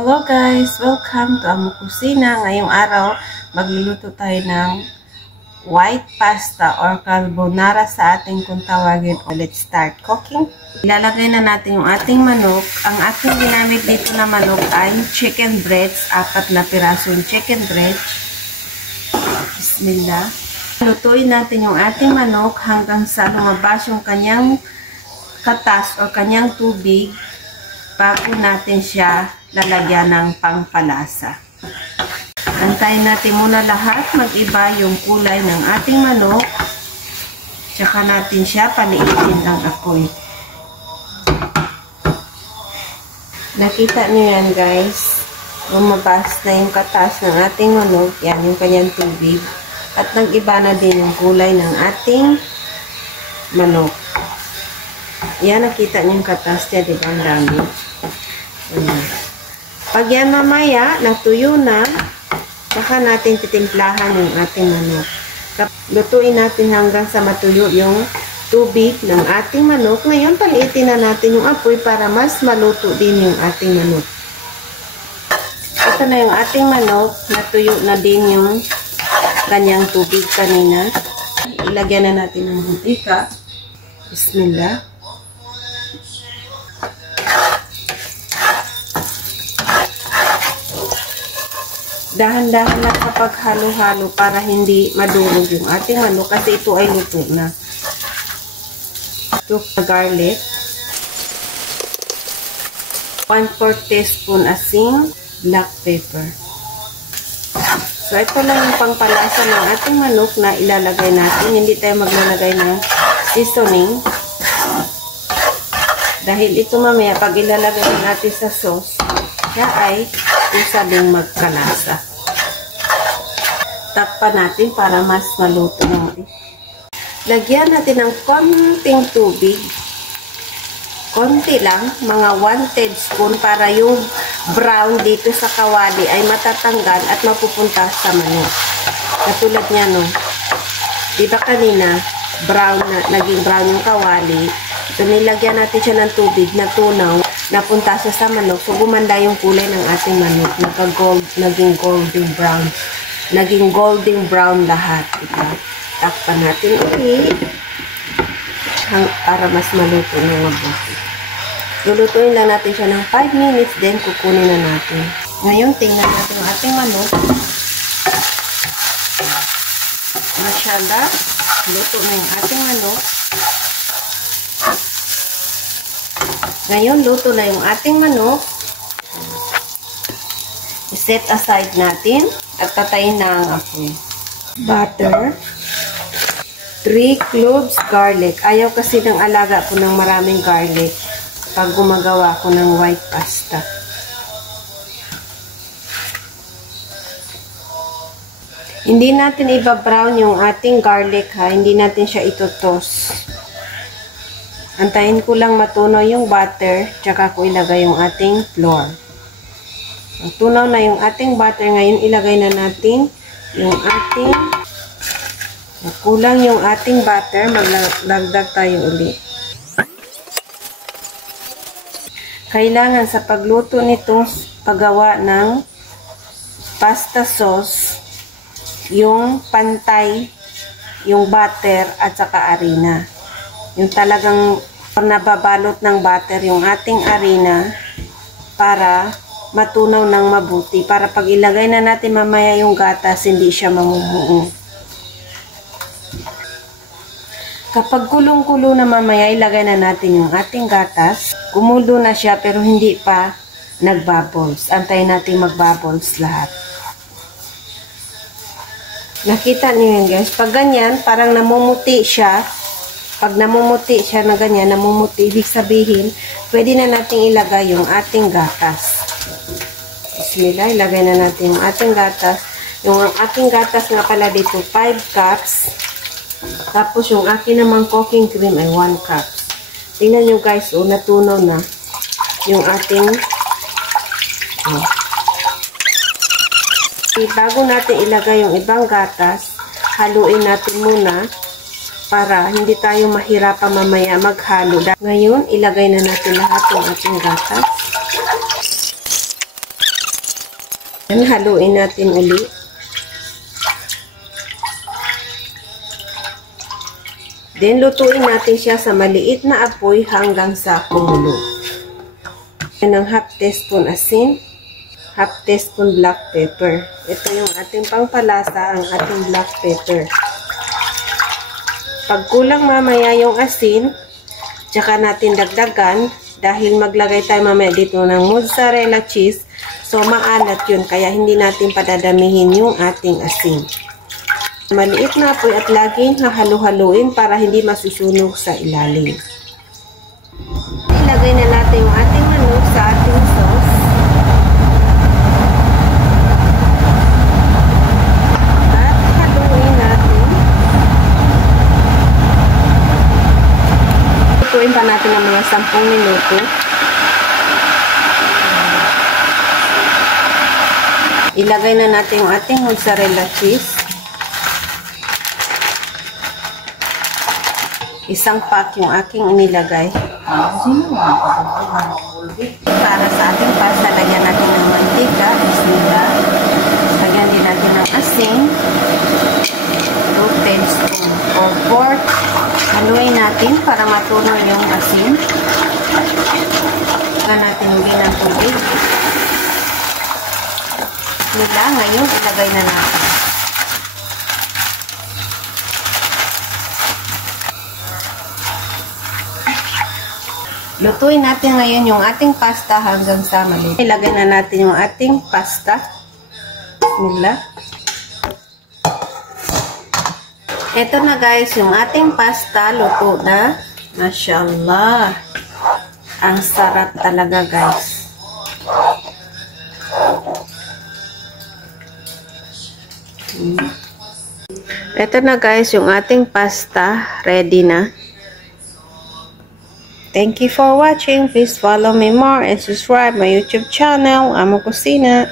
Hello guys! Welcome to Amo Kusina. Ngayong araw, magluluto tayo ng white pasta or carbonara sa ating kung tawagin. Let's start cooking. Ilalagay na natin yung ating manok. Ang ating ginamit dito na manok ay chicken breasts. 4 na pirasong chicken breasts. Bismillah. Lutuin natin yung ating manok hanggang sa lumabas yung kanyang katas o kanyang tubig bago natin siya lalagyan ng pangpalasa. Antayin natin muna lahat mag-iba yung kulay ng ating manok. Tsaka natin siya paliitin ang apoy. Nakita niyo yan guys. Lumabas na yung katas ng ating manok. Yan yung kanyang tubig. At nag-iba na din yung kulay ng ating manok. Yan, nakita niyo yung katas niya. Diba? Ang dami. Ayan. Pag yan mamaya, natuyo na, saka natin titimplahan yung ating manok. Lutuin natin hanggang sa matuyo yung tubig ng ating manok. Ngayon, paliitin na natin yung apoy para mas maluto din yung ating manok. Ito na yung ating manok. Natuyo na din yung kanyang tubig kanina. Ilagyan na natin ng mantika. Bismillah. Dahan-dahan lang kapag halo-halo para hindi madurog yung ating manok kasi ito ay luto na. Ito garlic. 1/4 teaspoon asin, black pepper. So ito lang yung pangpalasa ng ating manok na ilalagay natin. Hindi tayo maglalagay ng seasoning. Dahil ito mamaya pag ilalagay natin sa sauce, siya ay isa ding magkalasa. Takpan natin para mas maluto natin. Lagyan natin ng konting tubig. Konti lang, mga 1 tablespoon para yung brown dito sa kawali ay matatanggal at mapupunta sa manok. Katulad niya, no? Diba kanina, brown na, naging brown yung kawali. So, nilagyan natin siya ng tubig na tunaw, napunta siya sa manok. So, gumanda yung kulay ng ating manok. Naging golden brown. Naging golden brown lahat. Diba? Takpan natin ulit para mas maluto ng mabuti. Lulutuin lang natin siya ng 5 minutes, then kukunin na natin. Ngayon, tingnan natin yung ating manok. Mashallah, luto na yung ating manok. Ngayon, luto na yung ating manok. I-set aside natin at patayin na ang apoy. Butter. 3 cloves garlic. Ayaw kasi ng alaga ko ng maraming garlic pag gumagawa ko ng white pasta. Hindi natin iba-brown yung ating garlic ha. Hindi natin siya itutos. Antayin ko lang matunaw yung butter, tsaka ko ilagay yung ating flour. Tunaw na yung ating butter. Ngayon, ilagay na natin yung ating kulang yung ating butter. Magdagdag tayo ulit. Kailangan sa pagluto nito, paggawa ng pasta sauce, yung pantay, yung butter at saka harina. Yung talagang nababalot ng butter yung ating harina para matunaw ng mabuti. Para pag ilagay na natin mamaya yung gatas, hindi siya mamumuo. Kapag kulong-kulo na mamaya, ilagay na natin yung ating gatas. Kumulo na siya pero hindi pa nagbubbles. Antayin natin magbubbles lahat. Nakita niyo yun guys. Pag ganyan, parang namumuti siya. Pag namumuti siya na ganyan, namumuti, ibig sabihin, pwede na natin ilagay yung ating gatas. Bismillah, ilagay na natin yung ating gatas. Yung ating gatas nga pala dito, 5 cups. Tapos yung akin namang cooking cream ay 1 cup. Tingnan nyo guys, natunaw na yung ating bago natin ilagay yung ibang gatas, haluin natin muna para hindi tayo mahirapan mamaya maghalo. Ngayon, ilagay na natin lahat yung ating gatas. Yan, haluin natin uli. Then, lutuin natin siya sa maliit na apoy hanggang sa kumulo. Yan ang half teaspoon asin, half teaspoon black pepper. Ito yung ating pangpalasa, ang ating black pepper. Pag kulang mamaya yung asin, tsaka natin dagdagan dahil maglagay tayo mamaya dito ng mozzarella cheese. So, maalat yun. Kaya hindi natin padadamihin yung ating asin. Maliit na apoy at laging hahalu-haluin para hindi masusunog sa ilalim. Ilagay na natin yung ating manok sa ating sauce. At haluin natin. Lutuin pa natin ng mga 10 minuto. Ilagay na natin yung ating mozzarella cheese. Isang pack yung aking inilagay. Para sa ating pasta, lagyan natin ng mantika. Bismillah. Lagyan din natin ng asin. 2 tablespoons or 4. Haluin natin para matunaw yung asin. Lagyan natin uli ng tubig. Bismillah. Ngayon, ilagay na natin. Lutuin natin ngayon yung ating pasta hanggang sa maliit. Ilagay na natin yung ating pasta. Bismillah. Ito na guys, yung ating pasta luto na. Mashallah. Ang sarap talaga guys. Ito na guys, yung ating pasta ready na. Thank you for watching. Please follow me more and subscribe my YouTube channel, Amo Kusina.